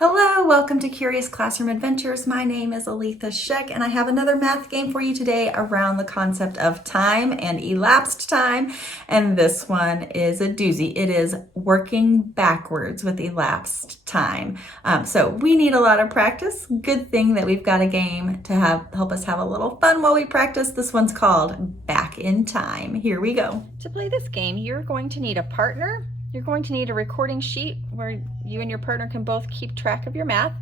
Hello, welcome to Curious Classroom Adventures. My name is Aletha Sheck, and I have another math game for you today around the concept of time and elapsed time. And this one is a doozy. It is working backwards with elapsed time. So we need a lot of practice. Good thing that we've got a game to help us have a little fun while we practice. This one's called Back in Time. Here we go. To play this game, you're going to need a partner. You're going to need a recording sheet where you and your partner can both keep track of your math,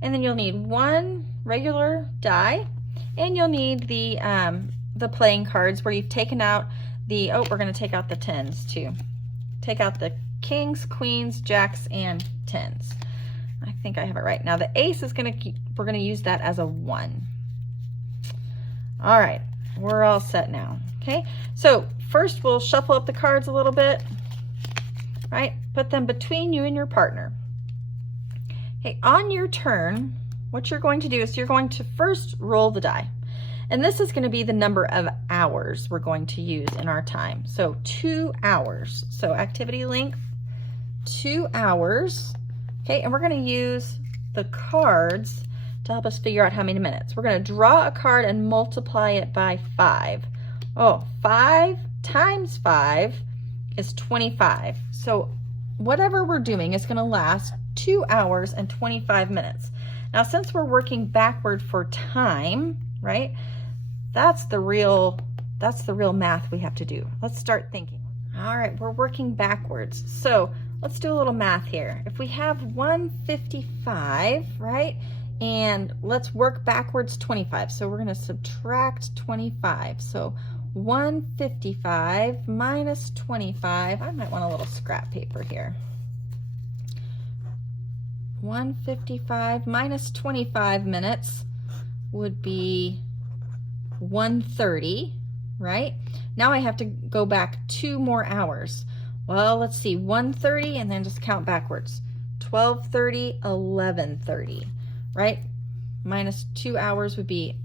and then you'll need one regular die, and you'll need the playing cards where you've taken out the, we're going to take out the tens too. Take out the kings, queens, jacks, and tens. I think I have it right. Now the ace is we're going to use that as a 1. All right, we're all set now. Okay, so first we'll shuffle up the cards a little bit. Right? Put them between you and your partner. Okay, on your turn, what you're going to do is you're going to first roll the die. And this is going to be the number of hours we're going to use in our time. So 2 hours. So activity length, 2 hours. Okay, and we're going to use the cards to help us figure out how many minutes. We're going to draw a card and multiply it by 5. 5 times 5 is 25. So whatever we're doing is going to last 2 hours and 25 minutes. Now, since we're working backward for time, right? That's the real math we have to do. Let's start thinking. All right, we're working backwards. So let's do a little math here. If we have 155, right? And let's work backwards 25. So we're going to subtract 25. So 155 minus 25, I might want a little scrap paper here. 155 minus 25 minutes would be 130, right? Now I have to go back 2 more hours. Well, let's see, 130 and then just count backwards. 12:30, 11:30, right? Minus 2 hours would be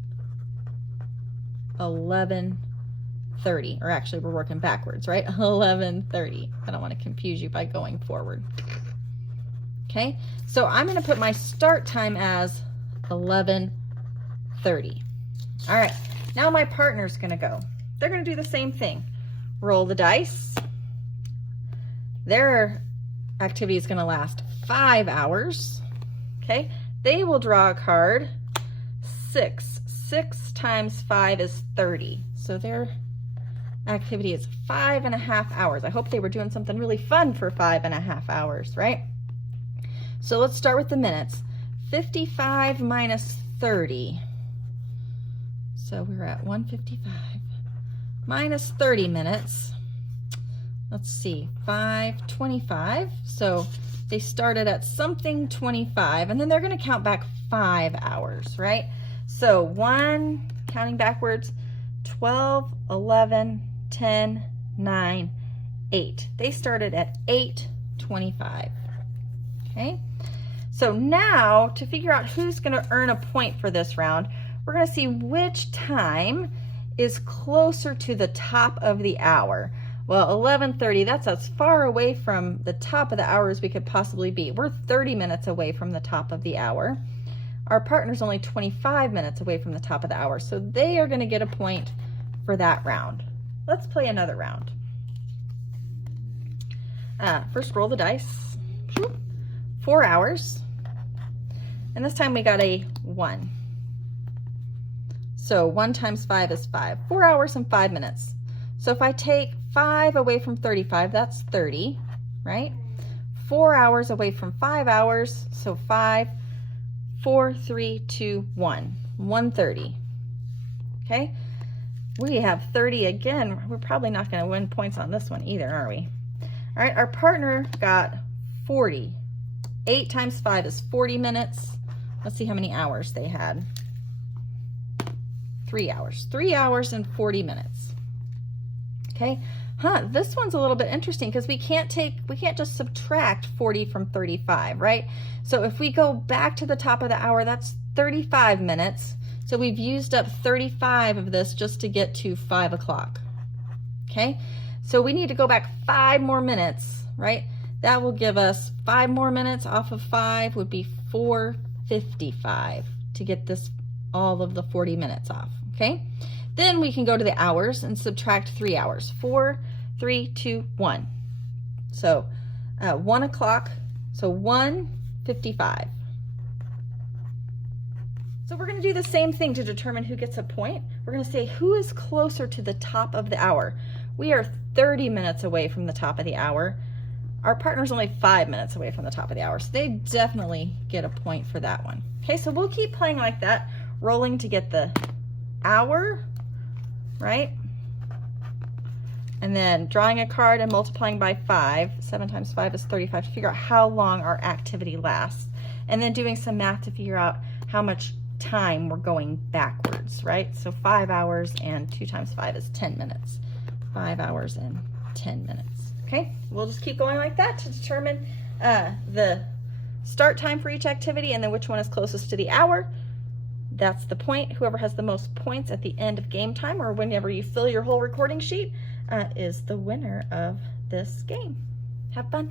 11:30, or actually we're working backwards, right? 11:30. I don't want to confuse you by going forward. Okay, so I'm going to put my start time as 11:30. All right, now my partner's going to go. They're going to do the same thing. Roll the dice. Their activity is going to last 5 hours. Okay, they will draw a card. 6 times 5 is 30. So their activity is 5.5 hours. I hope they were doing something really fun for 5.5 hours, right? So let's start with the minutes. 55 minus 30. So we're at 155 minus 30 minutes. Let's see, 5:25. So they started at something 25, and then they're going to count back 5 hours, right? So 1, counting backwards, 12, 11, 10, 9, 8. They started at 8:25. Okay, so now to figure out who's going to earn a point for this round, we're going to see which time is closer to the top of the hour. Well, 11:30, that's as far away from the top of the hour as we could possibly be. We're 30 minutes away from the top of the hour. Our partner's only 25 minutes away from the top of the hour, so they are going to get a point for that round. Let's play another round. First, roll the dice. 4 hours. And this time we got a 1. So 1 times 5 is 5. 4 hours and 5 minutes. So if I take 5 away from 35, that's 30, right? 4 hours away from 5 hours, so 5, 4, 3, 2, 1. 1:30. Okay? We have 30 again. We're probably not going to win points on this one either, are we? All right, our partner got 40. 8 times 5 is 40 minutes. Let's see how many hours they had. 3 hours. 3 hours and 40 minutes. Okay, This one's a little bit interesting because we can't just subtract 40 from 35, right? So if we go back to the top of the hour, that's 35 minutes. So we've used up 35 of this just to get to 5 o'clock. Okay, so we need to go back 5 more minutes, right? That will give us 5 more minutes off of 5 would be 4:55 to get this all of the 40 minutes off. Okay, then we can go to the hours and subtract 3 hours. 4, 3, 2, 1. So 1 o'clock, so 1:55. So we're going to do the same thing to determine who gets a point. We're going to say who is closer to the top of the hour. We are 30 minutes away from the top of the hour. Our partner's only 5 minutes away from the top of the hour, so they definitely get a point for that one. Okay, so we'll keep playing like that, rolling to get the hour, right? And then drawing a card and multiplying by 5. 7 times 5 is 35 to figure out how long our activity lasts. And then doing some math to figure out how much time we're going backwards, right? So 5 hours and 2 times 5 is 10 minutes. 5 hours and 10 minutes. Okay, we'll just keep going like that to determine the start time for each activity and then which one is closest to the hour. That's the point. Whoever has the most points at the end of game time or whenever you fill your whole recording sheet is the winner of this game. Have fun.